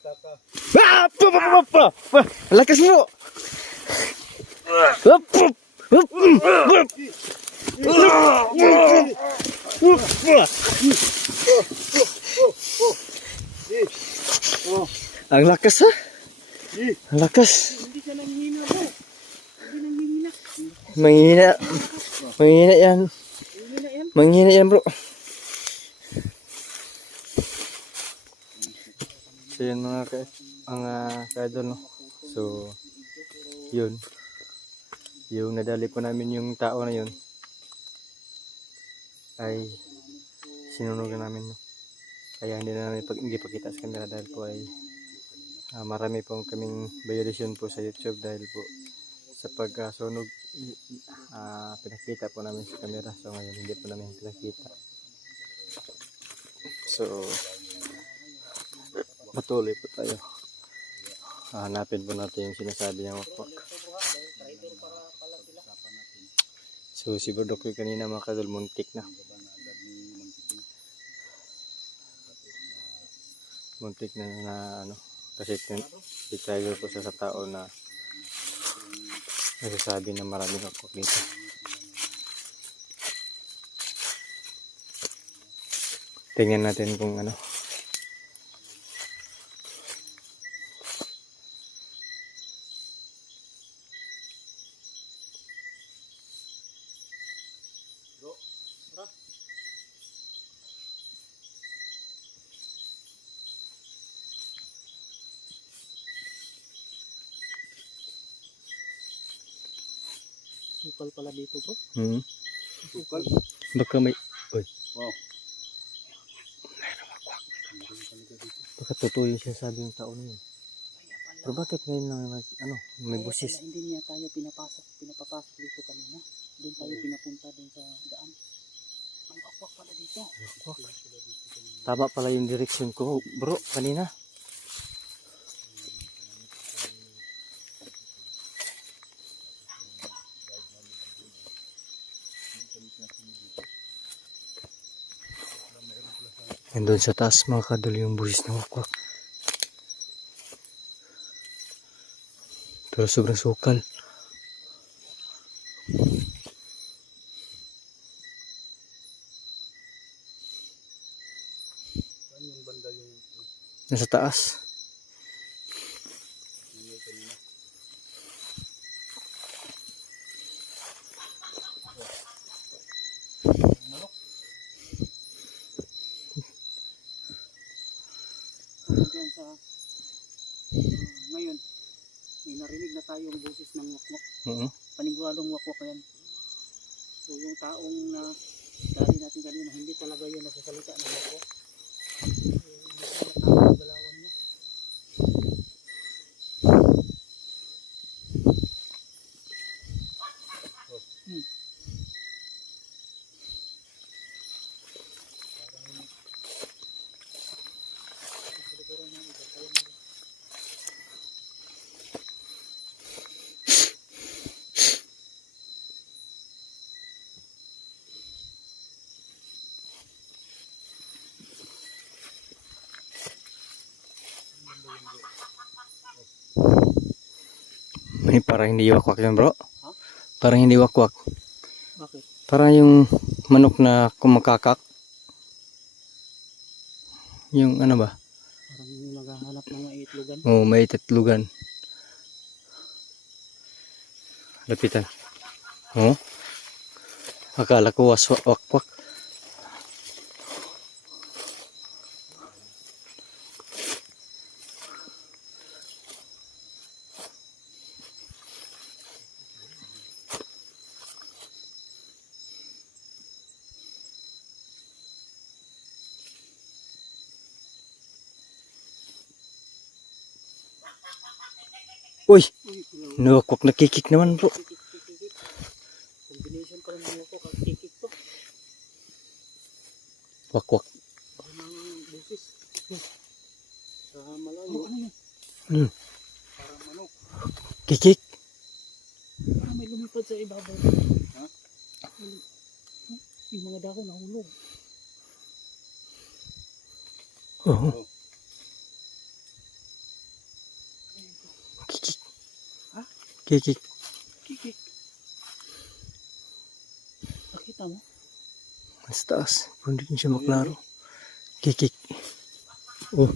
Lakas bro. Ang lakas ha. Ang lakas. Hindi siya nanghihina bro. Hindi nanghihina. Manghina. Manghina yan. Nanghihina yan. Manghina yan bro. So yun mga ka-idol no. So yun. Yung nadali po namin yung tao na yun ay sinunog na namin no. Kaya hindi na namin hindi pakita sa kanila dahil po ay marami pong kaming violation po sa YouTube dahil po sa pagkasunog pinakita po namin sa camera. So ngayon hindi po namin pinakita. So patuloy po tayo. Hanapin po natin yung sinasabi niyang wakwak. So si Burdok yung kanina mga kadol muntik na. Muntik na ano kasi excited po siya sa tao na nagsasabi na maraming wakwak dito. Tingnan natin kung ano. Sukal pala dito bro. Sukal? Baka may... Uy. Wow. Mayroong wakwak. Baka totoo yung sinasabi ng tao na yun. Pero bakit ngayon lang may busis? Hindi niya tayo pinapapasok dito kanina. Doon tayo pinapunta doon sa daan. May wakwak pala dito. Wakwak. Tama pala yung direction ko bro kanina. Nandun sa taas mga kadol yung busis ng wakwak. Pero sobrang sukal. Nasa taas. Ngayon, may narinig na tayong boses ng wakwak. Paniguradong wakwak yan. So yung taong na dali natin kanina, hindi talaga yun nagsasalita ng wakwak. Yung galawan niya. May parang hindi wakwak yun bro. Huh? Parang hindi wakwak. Bakit? Parang yung manok na kumakakak. Yung ano ba? Parang yung naghahanap ng maitlogan. Oo, may itlugan. Lapitan. Oo. Akala ko wakwak. Uy! Nawakwak na kikik naman bro. Combination pa rin ng wakwak at kikik to. Wakwak. Parang busis. Sa malayo. Ano yan? Parang manok. Kikik. Parang may lumipad sa ibabaw. Ha? Yung mga dahon nahulog. Oo. Kikik. Kikik. Nakita mo? Mas taas. Kung hindi siya maklaro. Kikik. Oh.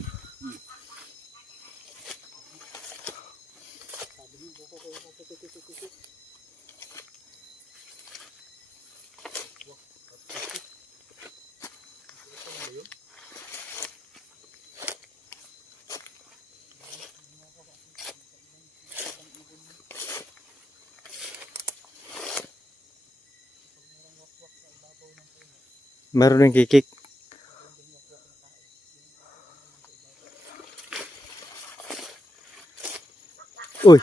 Meron ng kikik. Uy.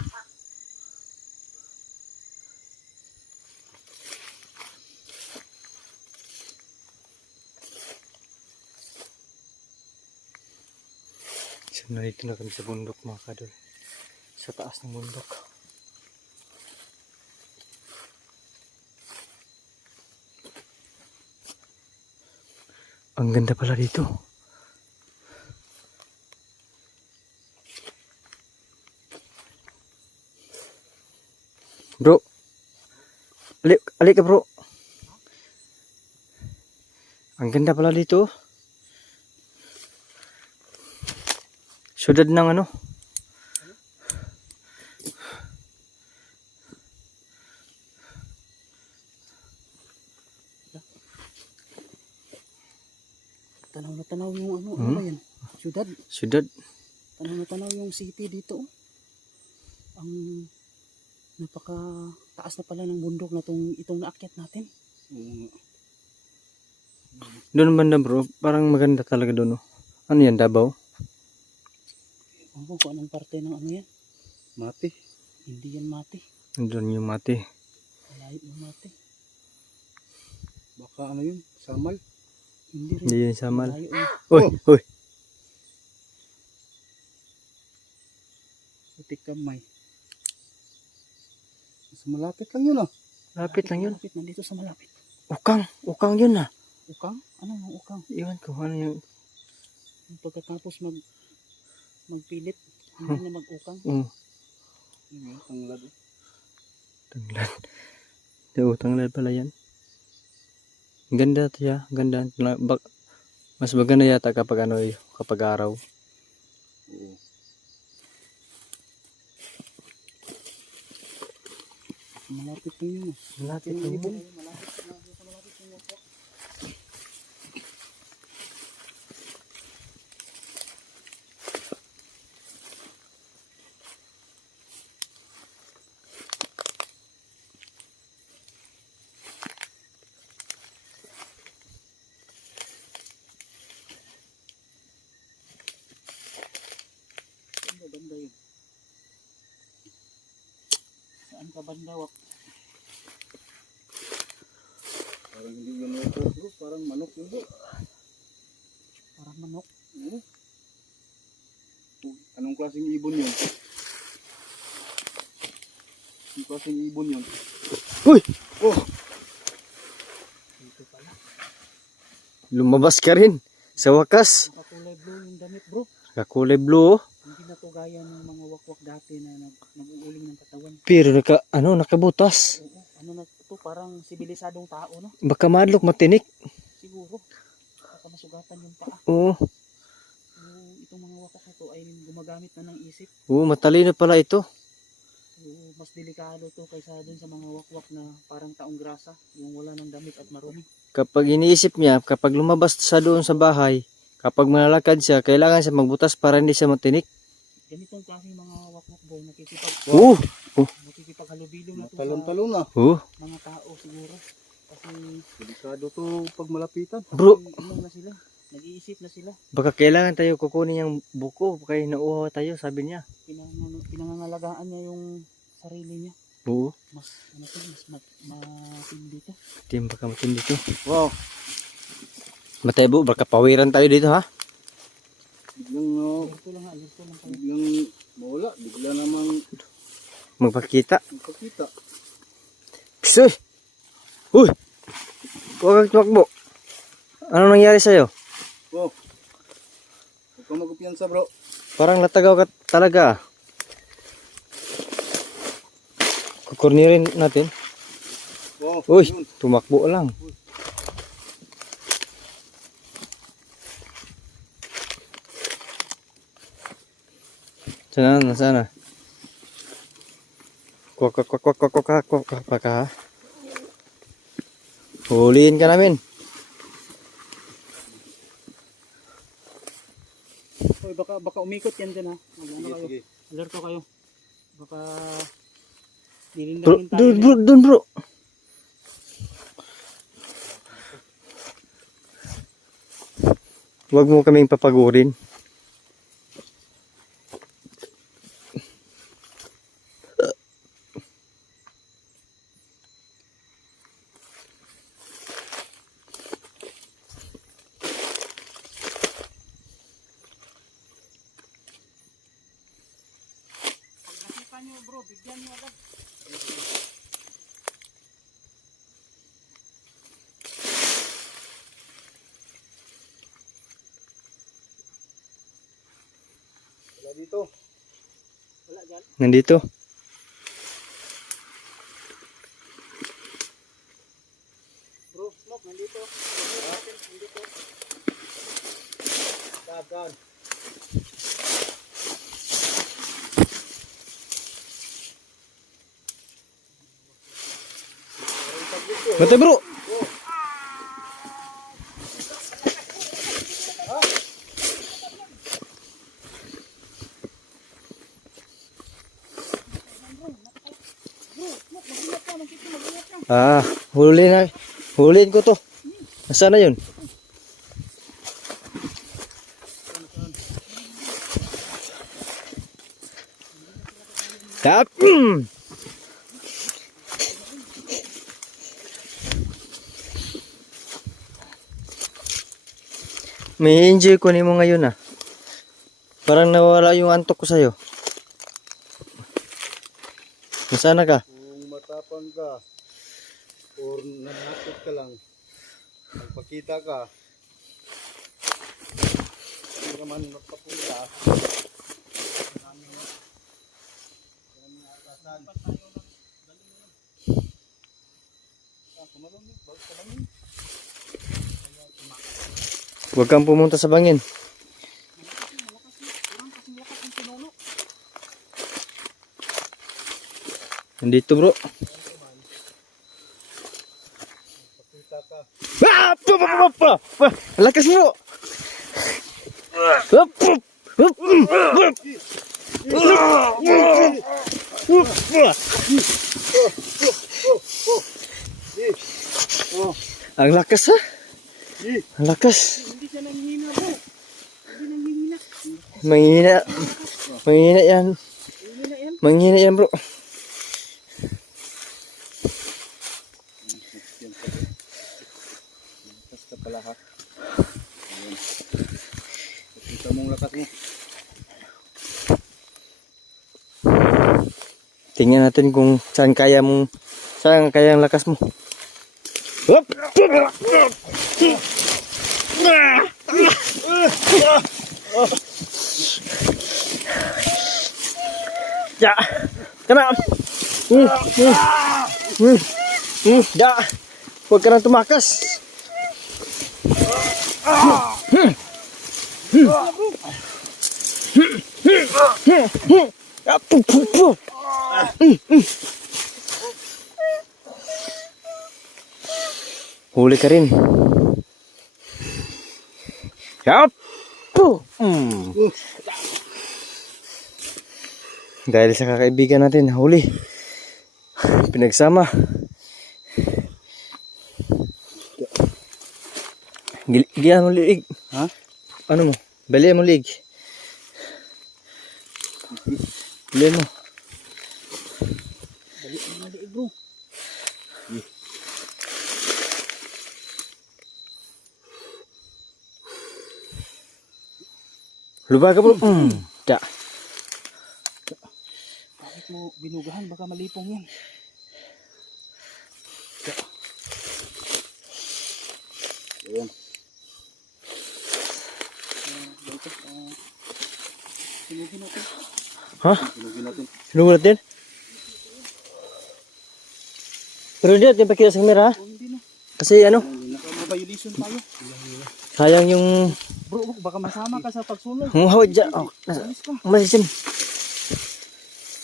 So, narito na kami sa bundok mga kadol. Sa taas ng bundok. Ang ganda pala dito. Bro. Alik ka bro. Ang ganda pala dito. Sudad ng ano. Tanaw na tanaw yung ano, ano ba yan? Syudad. Sudad. Tanaw na tanaw yung city dito. Oh. Ang napaka taas na pala ng bundok na itong naakyat natin. Doon banda bro. Parang maganda talaga doon. Oh. Ano yan? Davao? Ako kung anong parte ng ano yan. Mati. Hindi yan Mati. Doon yung Mati. Malayo yung Mati. Baka ano yun? Samal. Hindi rin. Hindi yun Samal. Malayo yun. Uy! Uy! Putik kamay. Mas malapit lang yun ah. Lapit lang yun. Malapit, nandito sa malapit. Ukang! Ukang yun ah. Ukang? Ano yung ukang? Iwan ko. Ano yung... Pagkatapos magpilit, hindi na mag-ukang. Tanglad. Tanglad. Oo, tanglad pala yan. Ang ganda siya. Ang ganda. Mas maganda yata kapag ano kapag araw. Oo. Malapit lang yun. Malapit lang yun. Malapit lang yun. Banda yun. Saan ka banda, Wak? Parang hindi yun bro. Parang manok yun bro. Parang manok. Oo. Anong klaseng ibon yun? Anong klaseng ibon yun? Uy! Oh! Dito pala. Lumabas ka rin. Sa wakas. Nakakulay blue yung damit, bro. Kakulay blue. Hindi na to gaya ng mga wakwak dati na nag-uuling ng katawan. Pero nakabutas. Oo, ano na to, parang sibilisadong tao, no? Baka madlok matinik. Siguro. Baka masugatan yung paa. Oo. Itong mga wakwak na to ay gumagamit na ng isip. Oo, matalino pala ito. So, mas delikado to kaysa dun sa mga wakwak na parang taong grasa, yung wala ng damit at marumi. Kapag iniisip niya, kapag lumabas sa doon sa bahay, kapag malalakad siya, kailangan siya magbutas para hindi siya matinik. Ganitong klaseng mga wakwak, bro, Oo. nakikipaghalubilo na to Talon-talon na. Oo. sa mga tao siguro. Kasi Delikado to pag malapitan. Bro, ano na sila, nag-iisip na sila. baka kailangan tayo kukunin yung buko. Kaya nauuhaw tayo, sabi niya. Pinangangalagaan niya yung sarili niya. Oo. Mas matindi to. Hindi baka matindi to. Wow. Matebo, baka pawiran tayo dito ha. Biglang Ito lang ha, ito lang kayo. biglang mawala. Bigla namang Magpakita. magpakita. Pisoy! Uy! Huwag kang tumakbo. Ano nangyari sa'yo? Oh. Huwag kang magkumpiyansa bro. Parang natagaw ka talaga. Cornerin natin. Oh, Uy, yun. tumakbo lang. Sana, nasana. Kwak, kwak, kwak, kwak, kwak, kwak, kwak, kwak, kwak, ha? Huliin ka namin. Hoy, baka umikot yan dyan ha. Ano Sige, kayo? sige. Alerto kayo. Baka Bro, dilindangin tayo. dun bro, dun bro. Huwag mo kaming papagurin. Nakita nyo bro, bigyan nyo agad. Wala dito. Wala dyan. Nandito. Bro, smoke, nandito. Nandito. Dagan. Mati bro. Ah, huli na. Huliin ko to. Nasaan na yun? Yap. May enjoy ko ni mo ngayon ah. Parang nawala yung antok ko sa'yo. Nasaan na ka? Kung matapang ka, or nanakot ka lang, magpakita ka, hindi ka man magpapunta, maraming atasan. Kumalungit, bawat kalangin. Huwag kang pumunta sa bangin. Nandito bro. Pakita ka. Ah! Pa! Lakas bro! Up! Up! Ang lakas ha? Ang lakas. Hindi siya nanghihina bro. Hindi nanghihina. Manghina. Manghina yan. Nanghihina yan. Manghina yan bro. Lakas ka pala ha. Ayan. Pakita mong lakas mo. Tingnan natin kung saan kaya ang lakas mo. Up! Ya, kena. Ya, huwag ka nang tumakas. Huli ka rin. Yup. Dahil sa kakaibigan natin, huli. Pinagsama. Giyan mo liig. Ha? Ano mo? Balian mo liig. Balian mo. Mali bro. Lupa ka bro. Da. Bakit mo binugahan? Baka malipong yan. Ayan. Dito. Sinugin natin. Ha? Sinugin natin. Sinugod natin? Pero hindi natin pakita sa camera ha. Oh, hindi na. Kasi ano, Mabayulisun tayo. sayang yung Bro, baka masama ka sa pagsunod. hawad dyan. Oh, Alis ka. masisim.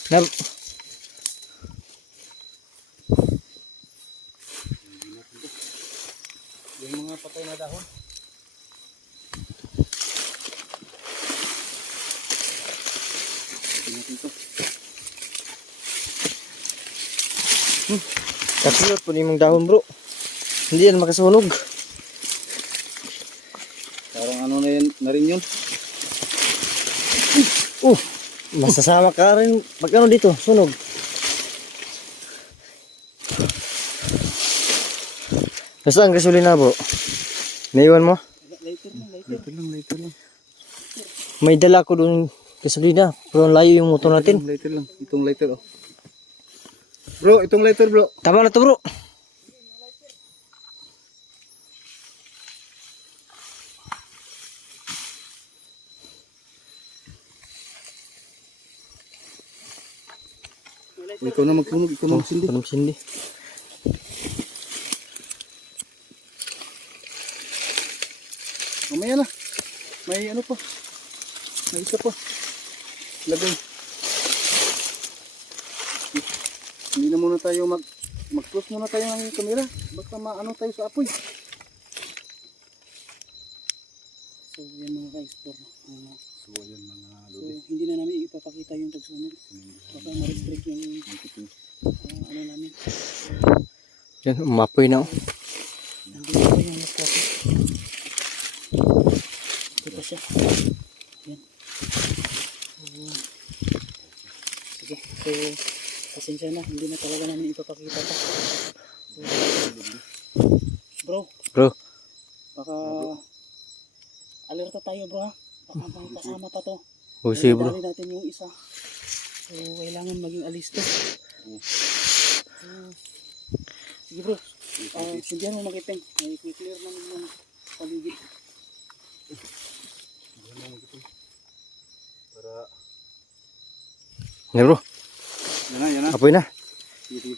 Na, Yung mga patay na dahon. kasilot po yung dahon bro. Hindi yan makasunog. Parang ano na rin yun. Masasama ka rin pag ano dito, sunog. Basta ang gasolina bro. Naiwan mo? Later lang, Later lang. May dala ko doon gasolina. Pero layo yung motor natin. Later lang. Itong lighter oh. Bro, itong lighter bro. Tama na to bro. Ikaw na magsunog, ikaw na magsindi. Panong sindi. Mamaya na. May ano pa. May isa pa. Lagay. Hindi na muna tayo mag-close muna tayo ng camera. Basta maano tayo sa apoy. So, yan mga ka-explore. So, yan mga So, hindi na namin ipapakita yung pagsunod. Baka ma-restrict yung ano namin. Yan, umapoy na oh. Nandito pa yung last copy. Ito pa siya. Yan. Sige. So, pasensya na. Hindi na talaga namin ipapakita pa. So, bro, Bro, baka alerta tayo bro ha. Baka may kasama pa to. sige bro. Dali natin yung isa. So, kailangan maging alisto. Sige bro. Sindihan mo makipeng. May clear namin yung paligid. Para Yan bro, yan na. apoy na. Sige.